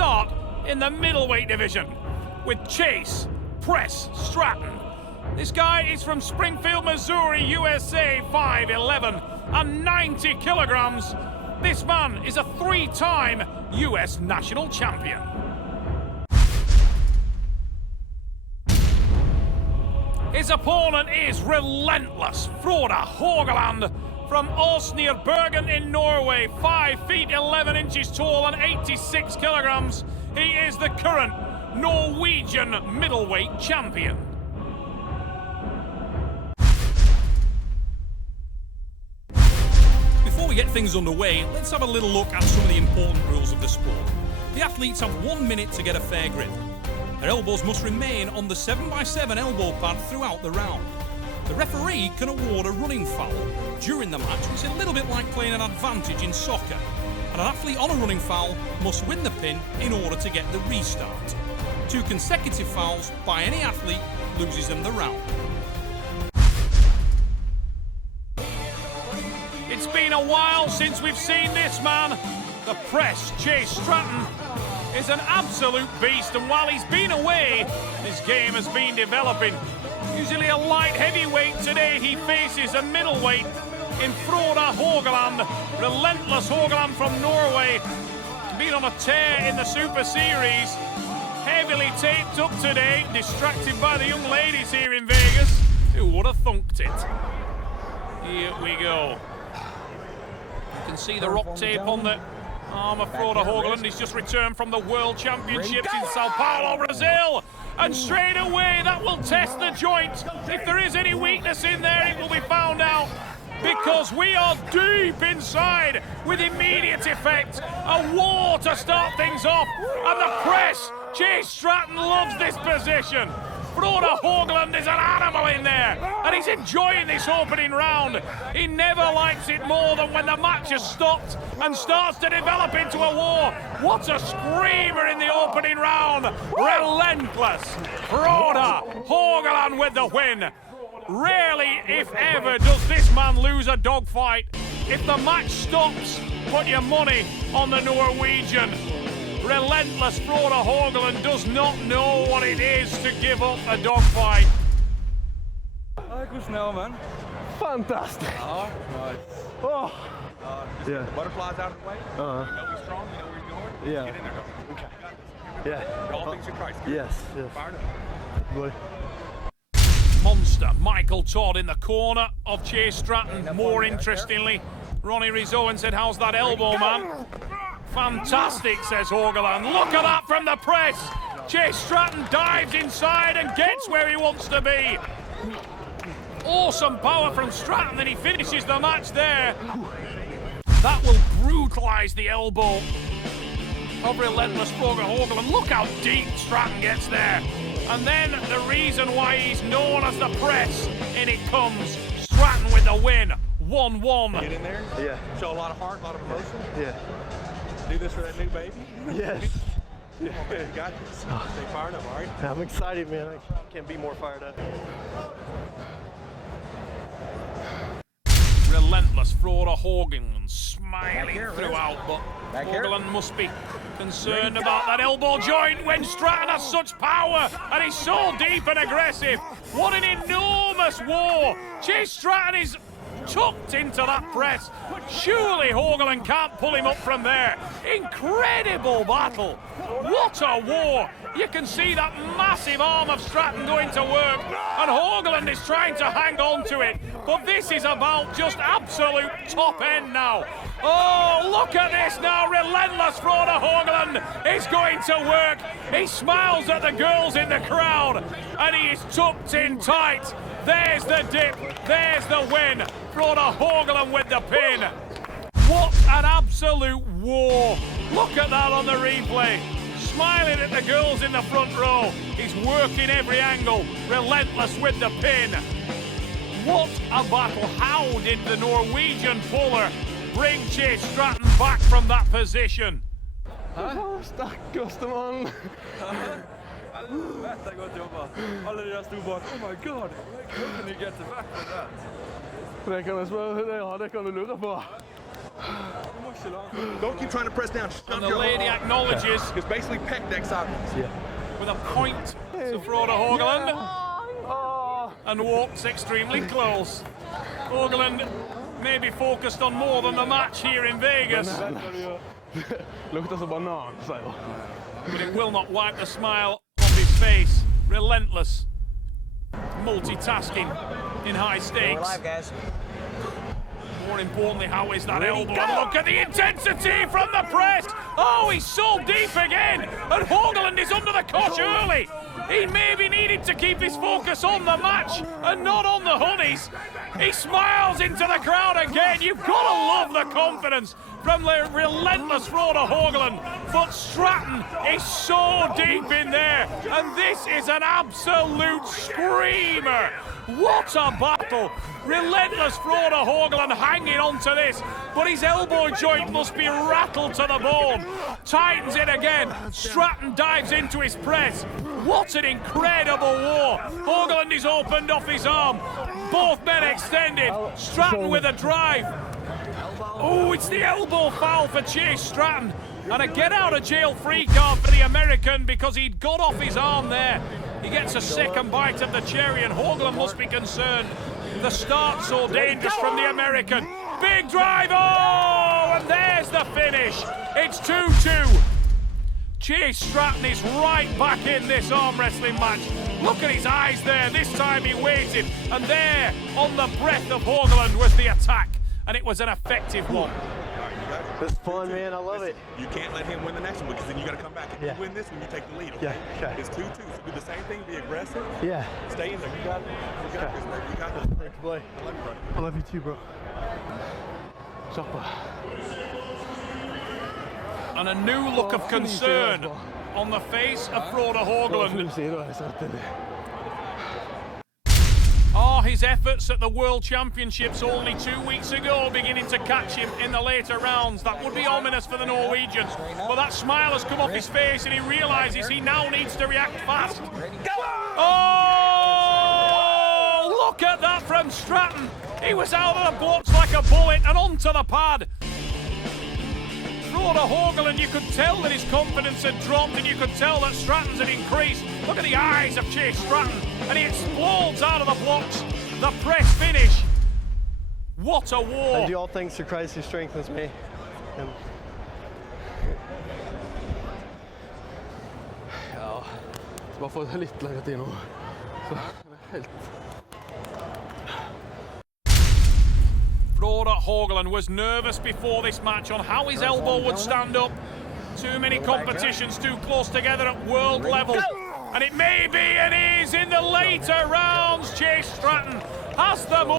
start in the middleweight division with Chase Press Stratton. This guy is from Springfield, Missouri, USA, 5'11" and 90 kilograms. This man is a 3-time US national champion. His opponent is relentless Frode Haugland from Ås near Bergen in Norway, 5 feet 11 inches tall and 86 kilograms. He is the current Norwegian middleweight champion. Before we get things underway, let's have a little look at some of the important rules of the sport. The athletes have 1 minute to get a fair grip. Their elbows must remain on the 7x7 elbow pad throughout the round. The referee can award a running foul during the match, which is a little bit like playing an advantage in soccer. And an athlete on a running foul must win the pin in order to get the restart. 2 consecutive fouls by any athlete loses them the round. It's been a while since we've seen this man. The Press Chase Stratton is an absolute beast, and while he's been away, his game has been developing. Usually a light heavyweight, today he faces a middleweight in Frode Haugland. Relentless Haugland from Norway. Been on a tear in the Super Series. Heavily taped up today, distracted by the young ladies here in Vegas. Who would have thunked it? Here we go. You can see the rock tape on the arm of Frode Haugland. He's just returned from the World Championships in Sao Paulo, Brazil. And straight away, that will test the joint. If there is any weakness in there, it will be found out. Because we are deep inside with immediate effect. A war to start things off. And the Press, Chase Stratton loves this position. Frode Haugland is an animal in there, and he's enjoying this opening round. He never likes it more than when the match has stopped and starts to develop into a war. What a screamer in the opening round. Relentless Frode Haugland with the win. Rarely, if ever, does this man lose a dogfight. If the match stops, put your money on the Norwegian. Relentless Frode Haugland does not know what it is to give up a dogfight. Hoe snel, man. Fantastic. Oh, nice. Oh. Yeah. The butterflies out of the way. You know he's strong, you know where you're going. Yeah. Get in there, go. Okay. Yeah. All things in Christ. Yes. Fired up. Boy. Monster Michael Todd in the corner of Chase Stratton. More interestingly, Ronnie Rizzo said, "How's that elbow, man?" Fantastic, says Haugland. Look at that from the Press. Chase Stratton dives inside and gets where he wants to be. Awesome power from Stratton, and he finishes the match there. That will brutalize the elbow of relentless Frode Haugland. Look how deep Stratton gets there. And then the reason why he's known as the Press, in it comes. Stratton with the win, 1-1. Get in there. Yeah. Show a lot of heart, a lot of emotion. Yeah. Do this for that new baby. Yes. Come on, man, you got this. Stay fired up, all right? I'm excited, man. I can't be more fired up. Relentless Frode Haugland, smiling throughout, but Haugland must be concerned about that elbow joint when Stratton has such power and he's so deep and aggressive. What an enormous war. Chase Stratton is tucked into that Press. Surely Haugland can't pull him up from there. Incredible battle. What a war. You can see that massive arm of Stratton going to work, and Haugland is trying to hang on to it. But this is about just absolute top end now. Oh, look at this now. Relentless Frode Haugland is going to work. He smiles at the girls in the crowd, and he is tucked in tight. There's the dip. There's the win. Frode Haugland with the pin. What an absolute war. Look at that on the replay. Smiling at the girls in the front row. He's working every angle. Relentless with the pin. What a battle. How did the Norwegian puller bring Chase Stratton back from that position? Stackarste man. Vänta, gott jobbat. Alla deras stod bak. Oh my god. How can you get the back from that? Det kan du lura på. Du måste Don't keep trying to press down. And the lady acknowledges It's basically pec deck sideways. Yeah. with a point to Frode Haugland Oh. and walks extremely close. Haugland may be focused on more than the match here in Vegas, Luktar som banan, säger jag. but it will not wipe the smile off his face. Relentless, multitasking in high We're stakes. live, guys. More importantly, how is that elbow? And look at the intensity from the press. Oh, he's so deep again. And Haugland is under the cosh early. He maybe needed to keep his focus on the match and not on the honeys. He smiles into the crowd again. You've got to love the confidence from the relentless Frode Haugland. But Stratton is so deep in there. And this is an absolute screamer. What a battle. Relentless Frode Haugland hanging on to this, but his elbow joint must be rattled to the bone. Tightens it again. Stratton dives into his press. What an incredible war. Haugland is opened off his arm. Both men extended. Stratton with a drive. Oh, it's the elbow foul for Chase Stratton. And a get out of jail free card for the American because he'd got off his arm there. He gets a second bite of the cherry, and Haugland must be concerned. The start so dangerous from the American. Big drive, oh, and there's the finish. It's 2-2. Chase Stratton is right back in this arm wrestling match. Look at his eyes there. This time he waited, and there, on the breath of Haugland, was the attack, and it was an effective one. It's fun, man. I love it. You can't let him win the next one because then you got to come back and you win this when you take the lead. Okay? Yeah, okay. It's 2-2. So do the same thing. Be aggressive. Yeah. Stay in there. You got it. You got this, bro. You got this. Thank you, boy. I love you, bro. I love you too, bro. Chopper. And a new look of concern on the face of Frode Haugland. Are his efforts at the World Championships only 2 weeks ago beginning to catch him in the later rounds? That would be ominous for the Norwegians. But that smile has come off his face and he realises he now needs to react fast. Oh, look at that from Stratton. He was out of the blocks like a bullet and onto the pad. Frode Haugland, you could tell that his confidence had dropped and you could tell that Stratton's had increased. Look at the eyes of Chase Stratton and he explodes out of the blocks. The press finish. What a war. I do all things through Christ who strengthens me. And ja, så bara få lite längre till nu. Så helt. Frode Haugland was nervous before this match on how his elbow would stand up. Too many competitions too close together at world level. And it may be and is in the later rounds. Chase Stratton has the